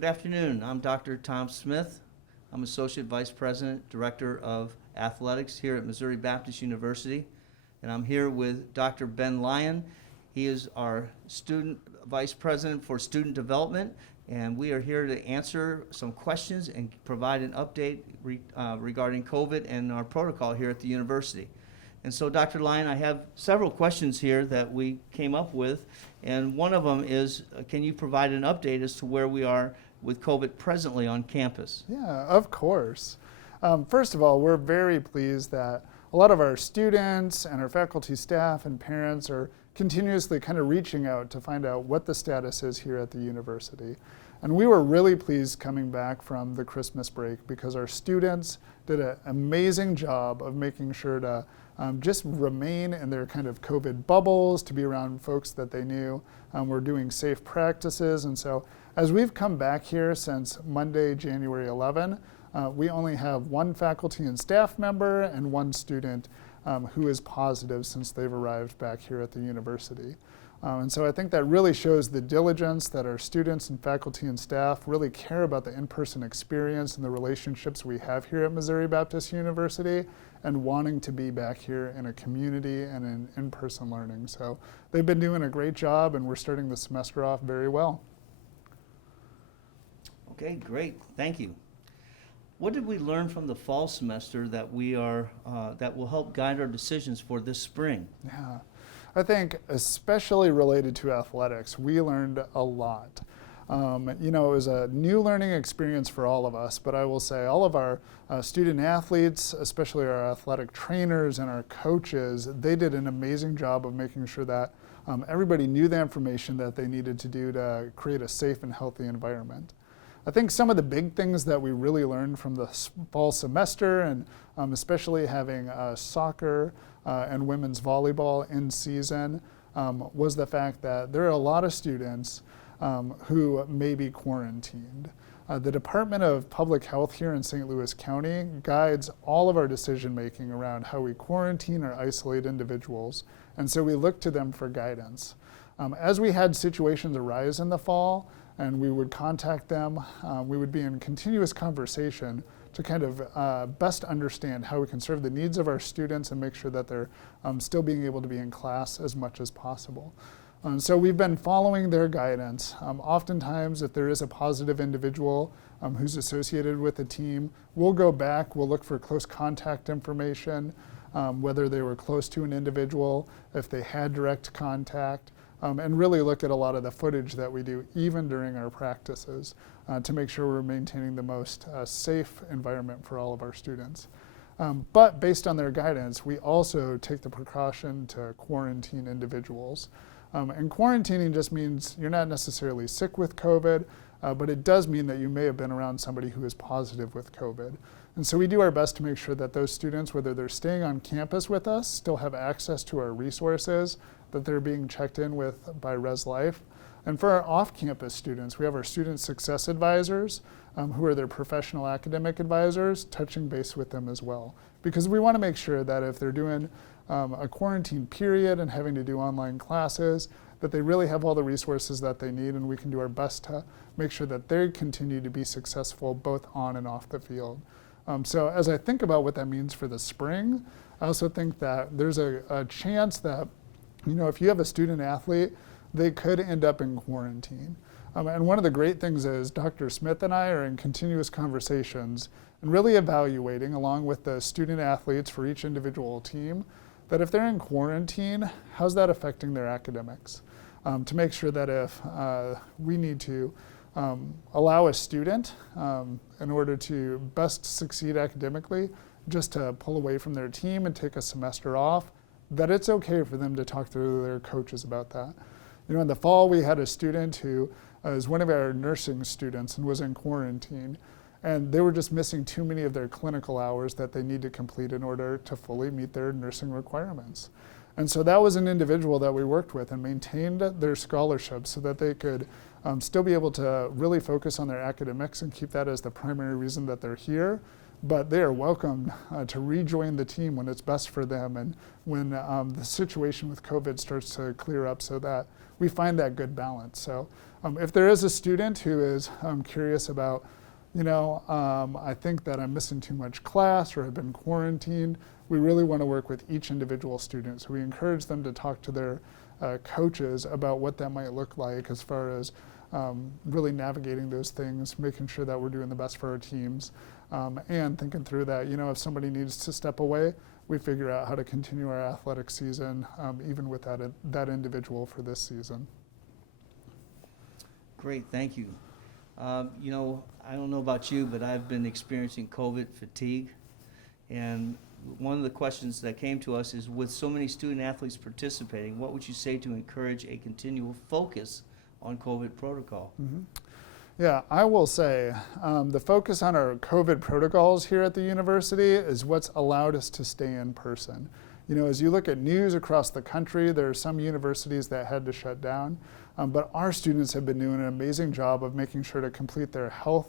Good afternoon. I'm Dr. Tom Smith. I'm Associate Vice President, Director of Athletics here at Missouri Baptist University. And I'm here with Dr. Ben Lyon. He is our Student Vice President for Student Development, and we are here to answer some questions and provide an update regarding COVID and our protocol here at the university. And so, Dr. Lyon, I have several questions here that we came up with, and one of them is, can you provide an update as to where we are with COVID presently on campus? Yeah, of course. First of all, we're very pleased that a lot of our students and our faculty, staff, and parents are continuously kind of reaching out to find out what the status is here at the university. And we were really pleased coming back from the Christmas break because our students did an amazing job of making sure to just remain in their kind of COVID bubbles, to be around folks that they knew. We're doing safe practices, and so as we've come back here since Monday, January 11, we only have one faculty and staff member and one student who is positive since they've arrived back here at the university. And so I think that really shows the diligence that our students and faculty and staff really care about the in-person experience and the relationships we have here at Missouri Baptist University and wanting to be back here in a community and in in-person learning. So they've been doing a great job, and we're starting the semester off very well. Okay, great. Thank you. What did we learn from the fall semester that that will help guide our decisions for this spring? Yeah, I think especially related to athletics, we learned a lot. It was a new learning experience for all of us, but I will say all of our student athletes, especially our athletic trainers and our coaches, they did an amazing job of making sure that everybody knew the information that they needed to do to create a safe and healthy environment. I think some of the big things that we really learned from the fall semester, and especially having soccer and women's volleyball in season, was the fact that there are a lot of students who may be quarantined. The Department of Public Health here in St. Louis County guides all of our decision making around how we quarantine or isolate individuals, and so we look to them for guidance. As we had situations arise in the fall, and we would contact them, we would be in continuous conversation to kind of best understand how we can serve the needs of our students and make sure that they're still being able to be in class as much as possible. So we've been following their guidance. Oftentimes, if there is a positive individual who's associated with the team, we'll go back, we'll look for close contact information, whether they were close to an individual, if they had direct contact, and really look at a lot of the footage that we do even during our practices to make sure we're maintaining the most safe environment for all of our students. But based on their guidance, we also take the precaution to quarantine individuals. And quarantining just means you're not necessarily sick with COVID, but it does mean that you may have been around somebody who is positive with COVID. And so we do our best to make sure that those students, whether they're staying on campus with us, still have access to our resources, that they're being checked in with by Res Life. And for our off-campus students, we have our student success advisors, who are their professional academic advisors, touching base with them as well. Because we want to make sure that if they're doing a quarantine period and having to do online classes, that they really have all the resources that they need, and we can do our best to make sure that they continue to be successful both on and off the field. So as I think about what that means for the spring, I also think that there's a chance that, if you have a student athlete, they could end up in quarantine. And one of the great things is Dr. Smith and I are in continuous conversations and really evaluating, along with the student athletes for each individual team, that if they're in quarantine, how's that affecting their academics? To make sure that if we need to allow a student, in order to best succeed academically, just to pull away from their team and take a semester off, that it's okay for them to talk to their coaches about that. In the fall, we had a student who is one of our nursing students and was in quarantine, and they were just missing too many of their clinical hours that they need to complete in order to fully meet their nursing requirements. And so that was an individual that we worked with and maintained their scholarship so that they could still be able to really focus on their academics and keep that as the primary reason that they're here, but they are welcome to rejoin the team when it's best for them and when the situation with COVID starts to clear up, so that we find that good balance. So if there is a student who is curious about, I think that I'm missing too much class or have been quarantined, we really want to work with each individual student. So we encourage them to talk to their coaches about what that might look like as far as really navigating those things, making sure that we're doing the best for our teams, and thinking through that, if somebody needs to step away, we figure out how to continue our athletic season, even with that individual for this season. Great, thank you. I don't know about you, but I've been experiencing COVID fatigue. And one of the questions that came to us is, with so many student athletes participating, what would you say to encourage a continual focus on COVID protocol? Mm-hmm. Yeah, I will say the focus on our COVID protocols here at the university is what's allowed us to stay in person. As you look at news across the country, there are some universities that had to shut down, but our students have been doing an amazing job of making sure to complete their health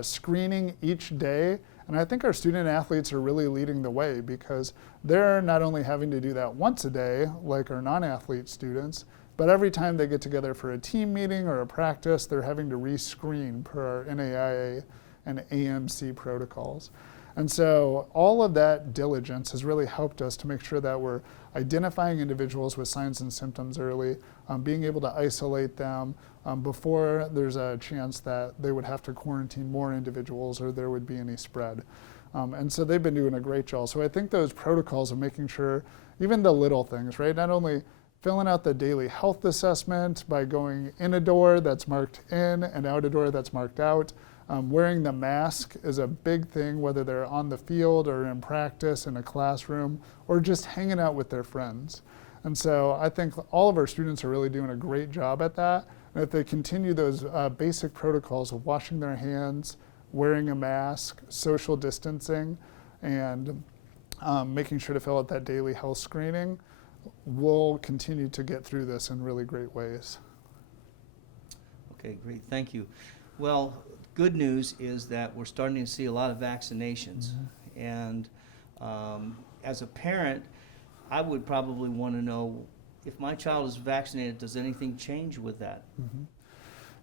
screening each day. And I think our student athletes are really leading the way, because they're not only having to do that once a day like our non-athlete students, but every time they get together for a team meeting or a practice, they're having to re-screen per our NAIA and AMC protocols. And so all of that diligence has really helped us to make sure that we're identifying individuals with signs and symptoms early, being able to isolate them before there's a chance that they would have to quarantine more individuals or there would be any spread. And so they've been doing a great job. So I think those protocols of making sure, even the little things, right? Not only filling out the daily health assessment by going in a door that's marked in and out a door that's marked out. Wearing the mask is a big thing, whether they're on the field or in practice in a classroom or just hanging out with their friends. And so I think all of our students are really doing a great job at that. And if they continue those basic protocols of washing their hands, wearing a mask, social distancing, and making sure to fill out that daily health screening, we'll continue to get through this in really great ways. Okay, great, thank you. Well, good news is that we're starting to see a lot of vaccinations. Mm-hmm. And as a parent, I would probably want to know, if my child is vaccinated, does anything change with that? Mm-hmm.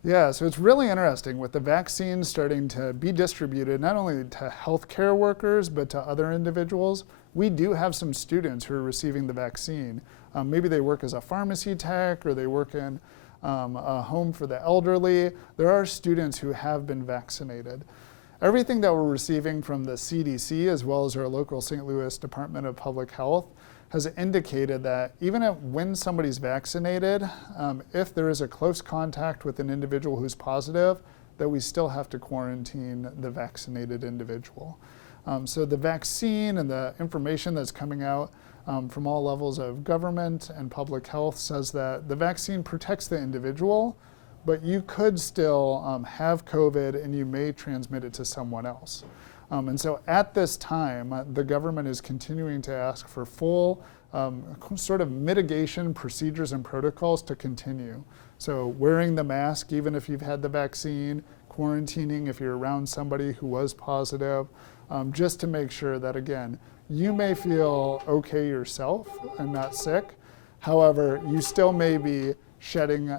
Yeah, so it's really interesting with the vaccines starting to be distributed not only to healthcare workers but to other individuals. We do have some students who are receiving the vaccine. Maybe they work as a pharmacy tech or they work in a home for the elderly. There are students who have been vaccinated. Everything that we're receiving from the CDC as well as our local St. Louis Department of Public Health has indicated that even when somebody's vaccinated, if there is a close contact with an individual who's positive, that we still have to quarantine the vaccinated individual. So the vaccine and the information that's coming out from all levels of government and public health says that the vaccine protects the individual, but you could still have COVID and you may transmit it to someone else. And so at this time, the government is continuing to ask for full sort of mitigation procedures and protocols to continue. So wearing the mask, even if you've had the vaccine, quarantining if you're around somebody who was positive, just to make sure that, again, you may feel okay yourself and not sick. However, you still may be shedding,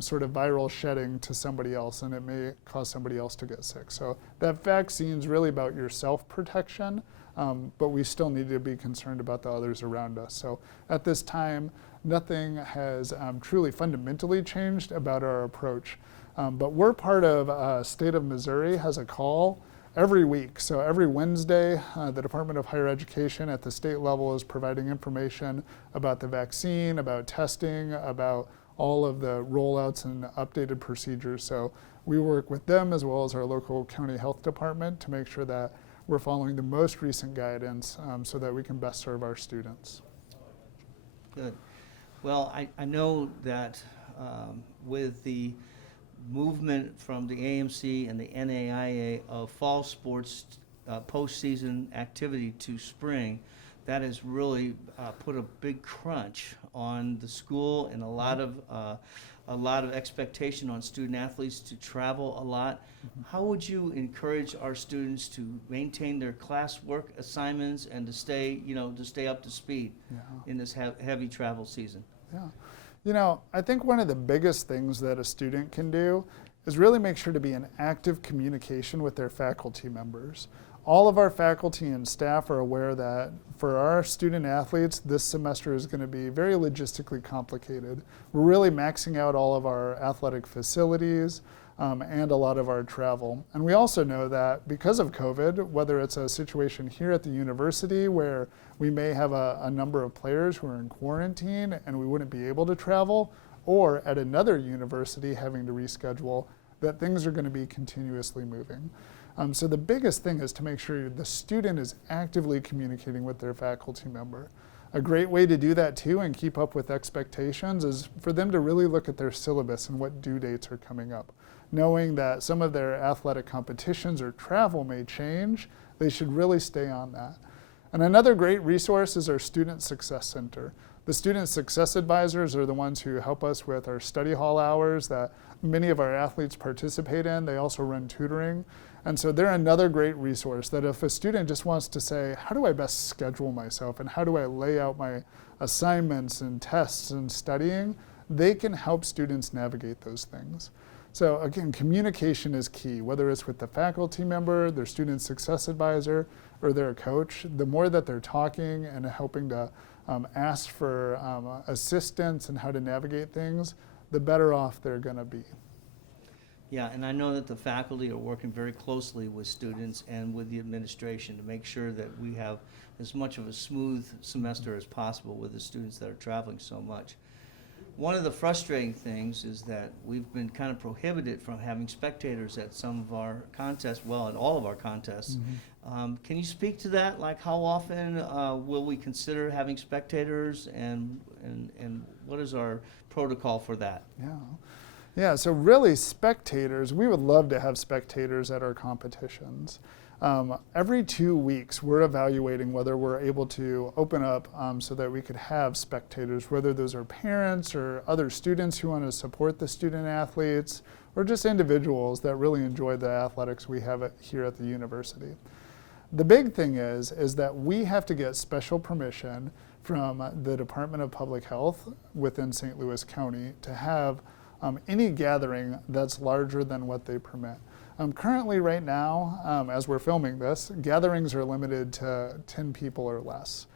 sort of viral shedding to somebody else, and it may cause somebody else to get sick. So that vaccine is really about your self-protection, but we still need to be concerned about the others around us. So at this time, nothing has truly fundamentally changed about our approach. But we're part of State of Missouri has a call every week. So every Wednesday, the Department of Higher Education at the state level is providing information about the vaccine, about testing, about all of the rollouts and updated procedures. So we work with them as well as our local county health department to make sure that we're following the most recent guidance so that we can best serve our students. Good. Well, I know that with the movement from the AMC and the NAIA of fall sports postseason activity to spring, that has really put a big crunch on the school and a lot of expectation on student athletes to travel a lot. How would you encourage our students to maintain their classwork assignments and to stay up to speed in this heavy travel season? Yeah. You know, I think one of the biggest things that a student can do is really make sure to be in active communication with their faculty members. All of our faculty and staff are aware that for our student athletes, this semester is going to be very logistically complicated. We're really maxing out all of our athletic facilities and a lot of our travel. And we also know that because of COVID, whether it's a situation here at the university where we may have a number of players who are in quarantine and we wouldn't be able to travel, or at another university having to reschedule, that things are going to be continuously moving. So the biggest thing is to make sure the student is actively communicating with their faculty member. A great way to do that too and keep up with expectations is for them to really look at their syllabus and what due dates are coming up. Knowing that some of their athletic competitions or travel may change, they should really stay on that. And another great resource is our Student Success Center. The Student Success Advisors are the ones who help us with our study hall hours that many of our athletes participate in. They also run tutoring. And so they're another great resource that if a student just wants to say, how do I best schedule myself and how do I lay out my assignments and tests and studying, they can help students navigate those things. So again, communication is key, whether it's with the faculty member, their student success advisor, or their coach. The more that they're talking and helping to ask for assistance and how to navigate things, the better off they're going to be. Yeah, and I know that the faculty are working very closely with students and with the administration to make sure that we have as much of a smooth semester as possible with the students that are traveling so much. One of the frustrating things is that we've been kind of prohibited from having spectators at some of our contests, well, at all of our contests. Can you speak to that? Like how often will we consider having spectators and what is our protocol for that? Yeah, so really spectators, we would love to have spectators at our competitions. Every 2 weeks, we're evaluating whether we're able to open up so that we could have spectators, whether those are parents or other students who want to support the student athletes, or just individuals that really enjoy the athletics we have here at the university. The big thing is that we have to get special permission from the Department of Public Health within St. Louis County to have any gathering that's larger than what they permit. Currently right now, as we're filming this, gatherings are limited to 10 people or less.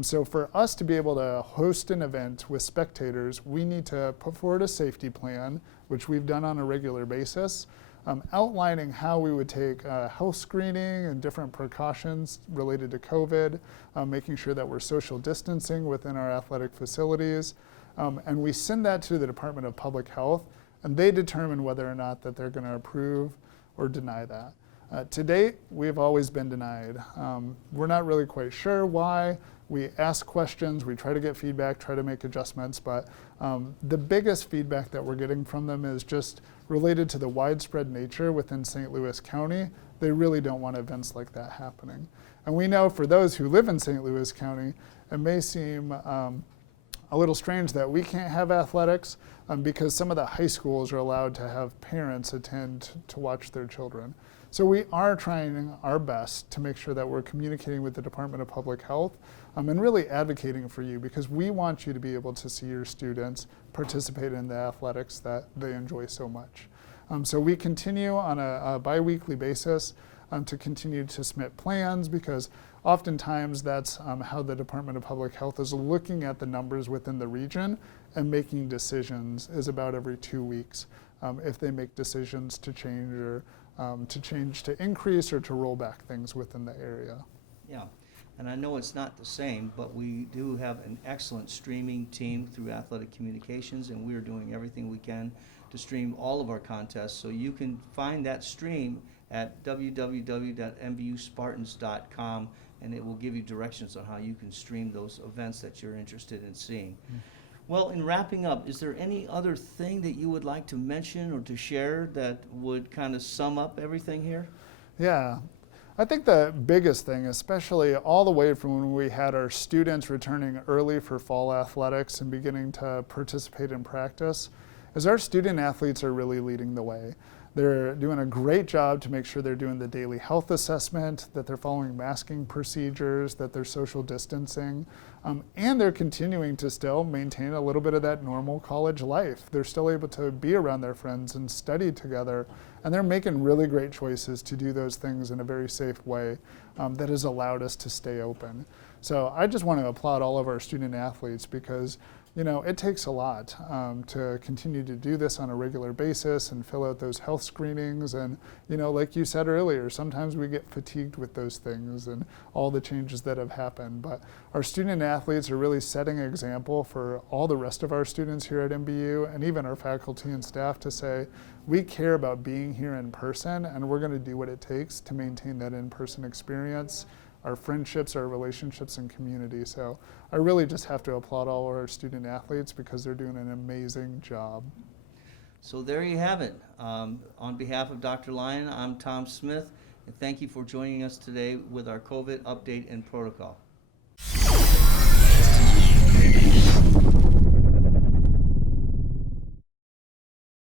So for us to be able to host an event with spectators, we need to put forward a safety plan, which we've done on a regular basis, outlining how we would take health screening and different precautions related to COVID, making sure that we're social distancing within our athletic facilities. And we send that to the Department of Public Health, and they determine whether or not that they're going to approve or deny that. To date, we've always been denied. We're not really quite sure why. We ask questions, we try to get feedback, try to make adjustments, but the biggest feedback that we're getting from them is just related to the widespread nature within St. Louis County. They really don't want events like that happening. And we know for those who live in St. Louis County, it may seem a little strange that we can't have athletics because some of the high schools are allowed to have parents attend to watch their children. So we are trying our best to make sure that we're communicating with the Department of Public Health and really advocating for you because we want you to be able to see your students participate in the athletics that they enjoy so much. So we continue on a bi-weekly basis to continue to submit plans because oftentimes that's how the Department of Public Health is looking at the numbers within the region and making decisions is about every 2 weeks if they make decisions to change or to increase or to roll back things within the area. Yeah, and I know it's not the same, but we do have an excellent streaming team through Athletic Communications, and we are doing everything we can to stream all of our contests. So you can find that stream at www.mbuspartans.com, and it will give you directions on how you can stream those events that you're interested in seeing. Well, in wrapping up, is there any other thing that you would like to mention or to share that would kind of sum up everything here? Yeah. I think the biggest thing, especially all the way from when we had our students returning early for fall athletics and beginning to participate in practice, is our student athletes are really leading the way. They're doing a great job to make sure they're doing the daily health assessment, that they're following masking procedures, that they're social distancing, and they're continuing to still maintain a little bit of that normal college life. They're still able to be around their friends and study together, and they're making really great choices to do those things in a very safe way that has allowed us to stay open. So I just want to applaud all of our student athletes because it takes a lot to continue to do this on a regular basis and fill out those health screenings. And, like you said earlier, sometimes we get fatigued with those things and all the changes that have happened. But our student athletes are really setting an example for all the rest of our students here at MBU and even our faculty and staff to say, we care about being here in person and we're going to do what it takes to maintain that in-person experience, our friendships, our relationships, and community. So I really just have to applaud all our student athletes because they're doing an amazing job. So there you have it. On behalf of Dr. Lyon, I'm Tom Smith, and thank you for joining us today with our COVID update and protocol.